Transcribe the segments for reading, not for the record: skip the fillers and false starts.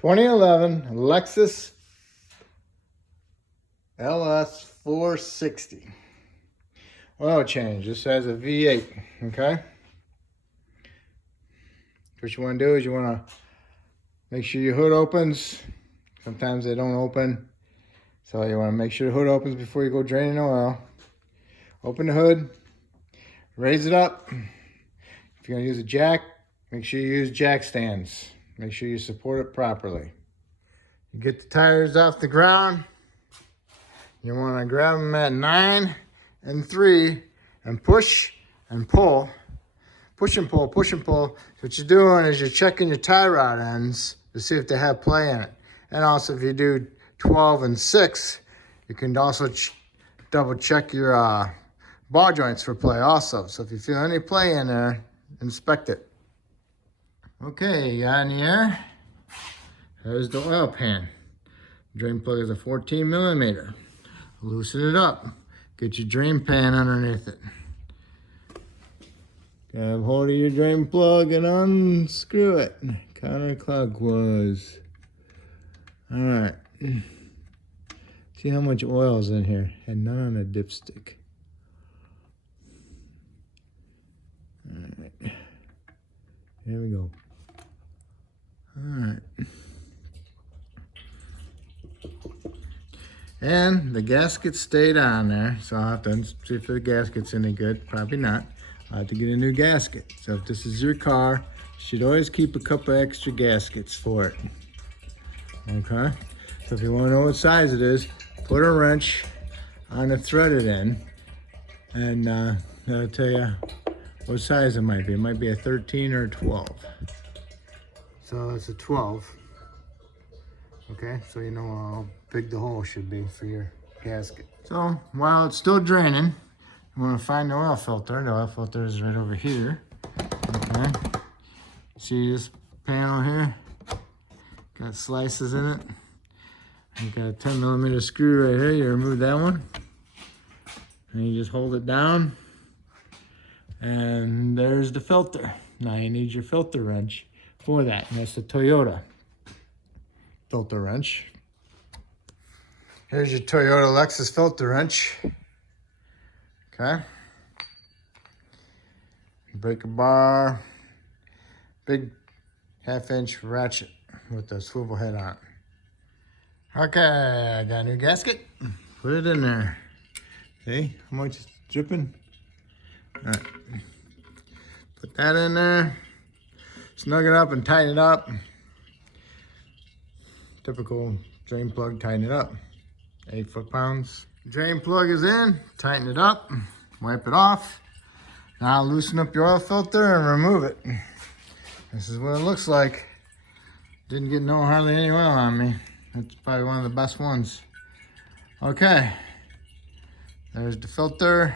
2011 Lexus LS460 oil change. This has a V8, okay? What you want to do is you want to make sure your hood opens. Sometimes they don't open, so you want to make sure the hood opens before you go draining the oil. Open the hood, raise it up. If you're going to use a jack, make sure you use jack stands. Make sure you support it properly. You get the tires off the ground. You want to grab them at 9 and 3 and push and pull. Push and pull, push and pull. So what you're doing is you're checking your tie rod ends to see if they have play in it. And also if you do 12 and 6, you can also double check your ball joints for play also. So if you feel any play in there, inspect it. Okay, you got in the air. There's the oil pan. Drain plug is a 14 millimeter. Loosen it up. Get your drain pan underneath it. Grab hold of your drain plug and unscrew it counterclockwise. All right. See how much oil's in here, and none on the dipstick. All right. Here we go. All right. And the gasket stayed on there, so I'll have to see if the gasket's any good. Probably not. I'll have to get a new gasket. So if this is your car, you should always keep a couple extra gaskets for it. Okay? So if you want to know what size it is, put a wrench on the threaded end, and that'll tell you what size it might be. It might be a 13 or a 12. So it's a 12. Okay, so you know how big the hole should be for your gasket. So while it's still draining, you want to find the oil filter. The oil filter is right over here. Okay, see this panel here? Got slices in it. You got a 10 millimeter screw right here. You remove that one, and you just hold it down. And there's the filter. Now you need your filter wrench for that, and that's the Toyota filter wrench. Here's your Toyota Lexus filter wrench. Okay. Breaker bar, big 1/2-inch ratchet with a swivel head on it. Okay, I got a new gasket. Put it in there. See how much is dripping? All right. Put that in there. Snug it up and tighten it up. Typical drain plug, tighten it up. 8 foot-pounds. Drain plug is in, tighten it up, wipe it off. Now loosen up your oil filter and remove it. This is what it looks like. Didn't get hardly any oil on me. That's probably one of the best ones. Okay, there's the filter,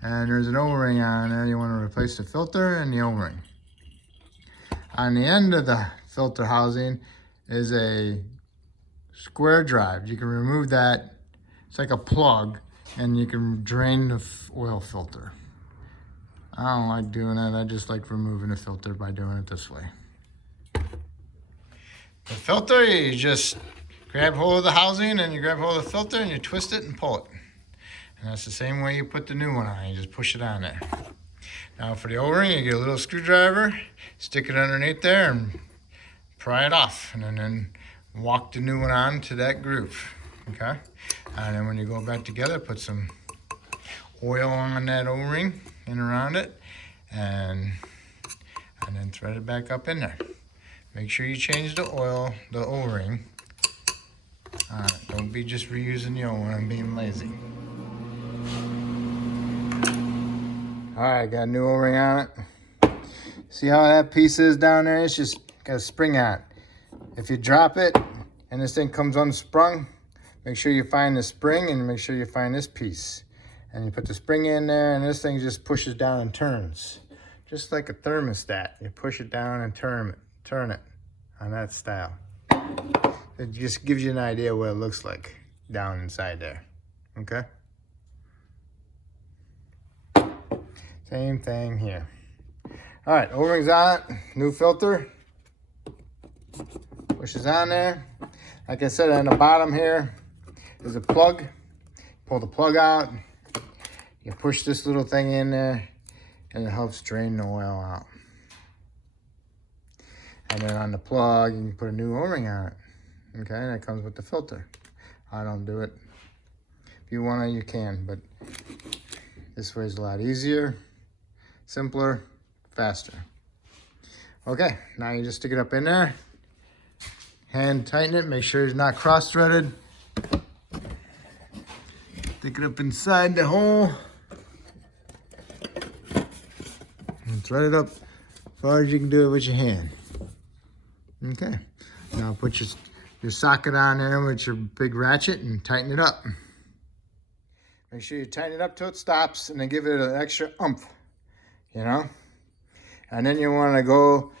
and there's an O-ring on there. You want to replace the filter and the O-ring. On the end of the filter housing is a square drive. You can remove that. It's like a plug, and you can drain the oil filter. I don't like doing that. I just like removing the filter by doing it this way. The filter, you just grab hold of the housing, and you grab hold of the filter, and you twist it and pull it. And that's the same way you put the new one on. You just push it on there. Now for the O-ring, you get a little screwdriver, stick it underneath there, and pry it off, and then walk the new one on to that groove. Okay, and then when you go back together, put some oil on that O-ring and around it, and then thread it back up in there. Make sure you change the oil, the O-ring. Don't be just reusing the old one and being lazy. All right, got a new O-ring on it. See how that piece is down there? It's just got a spring on it. If you drop it and this thing comes unsprung, make sure you find the spring and make sure you find this piece. And you put the spring in there, and this thing just pushes down and turns. Just like a thermostat. You push it down and turn it on that style. It just gives you an idea what it looks like down inside there. Okay? Same thing here. All right, O-rings on it, new filter. Put Pushes on there. Like I said, on the bottom here is a plug. Pull the plug out. You push this little thing in there, and it helps drain the oil out. And then on the plug, you can put a new O-ring on it. Okay, that comes with the filter. I don't do it. If you want to, you can, but this way is a lot easier, simpler, faster. Okay, now you just stick it up in there. Hand tighten it, make sure it's not cross-threaded. Stick it up inside the hole. And thread it up as far as you can do it with your hand. Okay, now put your socket on there with your big ratchet and tighten it up. Make sure you tighten it up till it stops and then give it an extra oomph, you know? And then you want to go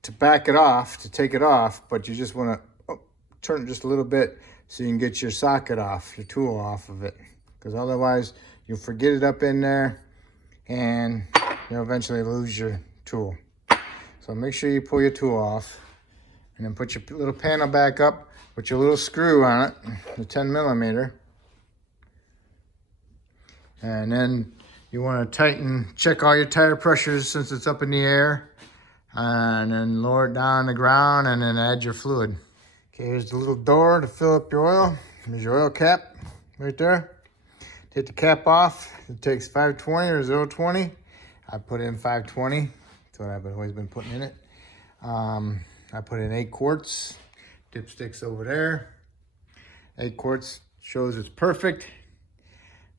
to back it off, to take it off, but you just want to turn it just a little bit so you can get your socket off, your tool off of it. Because otherwise you'll forget it up in there and you'll eventually lose your tool. So make sure you pull your tool off. And then put your little panel back up with your little screw on it, the 10 millimeter. And then you want to check all your tire pressures since it's up in the air. And then lower it down on the ground and then add your fluid. Okay, here's the little door to fill up your oil. There's your oil cap right there. Take the cap off. It takes 520 or 020. I put in 520. That's what I've always been putting in it. I put in 8 quarts, dipsticks over there. 8 quarts shows it's perfect.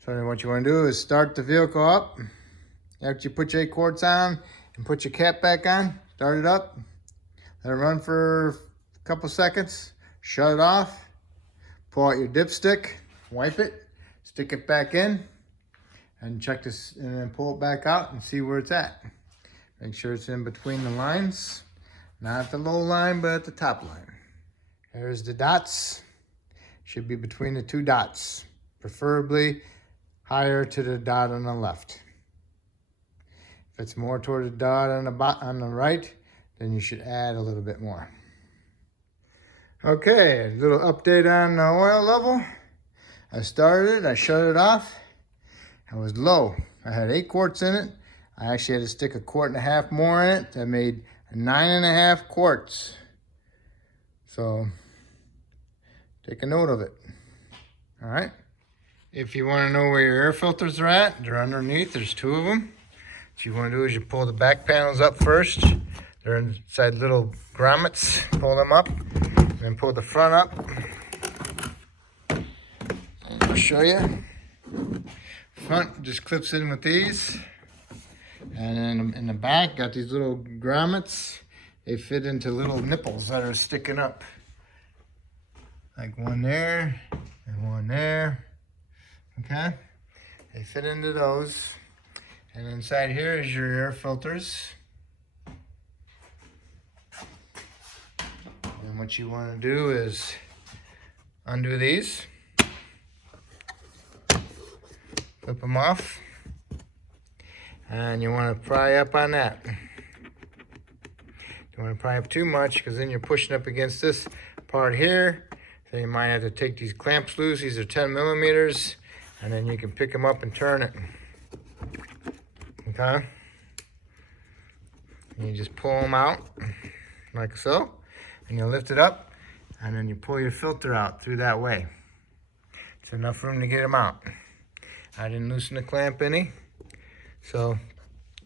So then what you want to do is start the vehicle up. After you put your 8 quarts on and put your cap back on, start it up. Let it run for a couple seconds. Shut it off. Pull out your dipstick, wipe it, stick it back in, and check this, and then pull it back out and see where it's at. Make sure it's in between the lines. Not at the low line, but at the top line. There's the dots. Should be between the 2 dots. Preferably higher to the dot on the left. If it's more toward the dot on the right, then you should add a little bit more. Okay, a little update on the oil level. I started it, I shut it off. It was low. I had 8 quarts in it. I actually had to stick 1.5 quarts more in it. That made 9.5 quarts. So take a note of it. All right. If you want to know where your air filters are at, they're underneath. There's 2 of them. What you want to do is you pull the back panels up first. They're inside little grommets. Pull them up, and then pull the front up. And I'll show you. Front just clips in with these. And then in the back, got these little grommets. They fit into little nipples that are sticking up. Like one there and one there. Okay? They fit into those. And inside here is your air filters. And what you want to do is undo these. Flip them off. And you want to pry up on that. You don't want to pry up too much because then you're pushing up against this part here. So you might have to take these clamps loose. These are 10 millimeters. And then you can pick them up and turn it. Okay? And you just pull them out like so. And you lift it up. And then you pull your filter out through that way. It's enough room to get them out. I didn't loosen the clamp any. So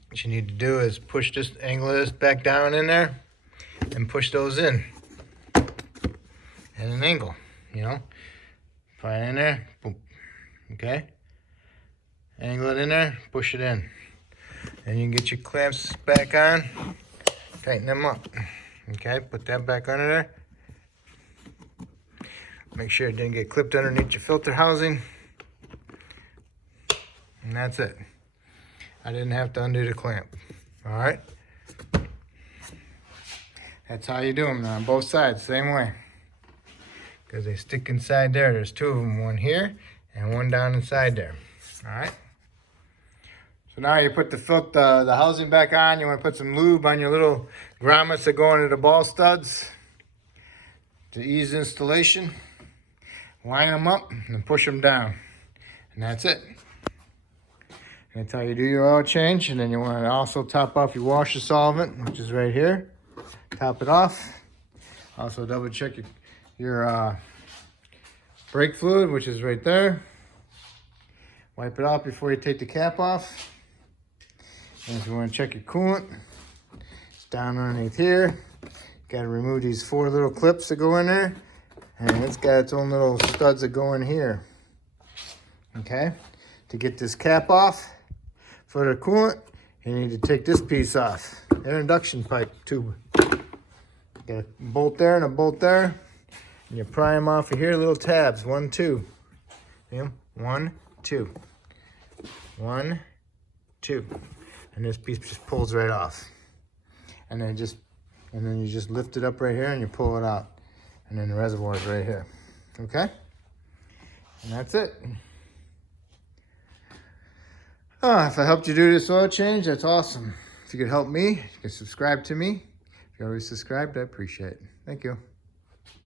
what you need to do is push this, angle this back down in there and push those in at an angle, you know. Pry it in there, boom, okay. Angle it in there, push it in. And you can get your clamps back on, tighten them up, okay. Put that back under there. Make sure it didn't get clipped underneath your filter housing. And that's it. I didn't have to undo the clamp. All right. That's how you do them now on both sides, same way. Because they stick inside there. There's 2 of them, one here and one down inside there. All right. So now you put the housing back on. You want to put some lube on your little grommets that go into the ball studs. To ease installation, line them up and push them down. And that's it. That's how you do your oil change. And then you want to also top off your washer solvent, which is right here. Top it off. Also double check your brake fluid, which is right there. Wipe it off before you take the cap off. And if you want to check your coolant, it's down underneath here. Got to remove these 4 little clips that go in there. And it's got its own little studs that go in here. Okay? To get this cap off for the coolant, you need to take this piece off. Air induction pipe tube. Got a bolt there and a bolt there. And you pry them off of here, little tabs. 1, 2. See them? 1, 2. 1, 2. And this piece just pulls right off. And then you just lift it up right here and you pull it out. And then the reservoir is right here. Okay? And that's it. Oh, if I helped you do this oil change, that's awesome. If you could help me, you can subscribe to me. If you already subscribed, I appreciate it. Thank you.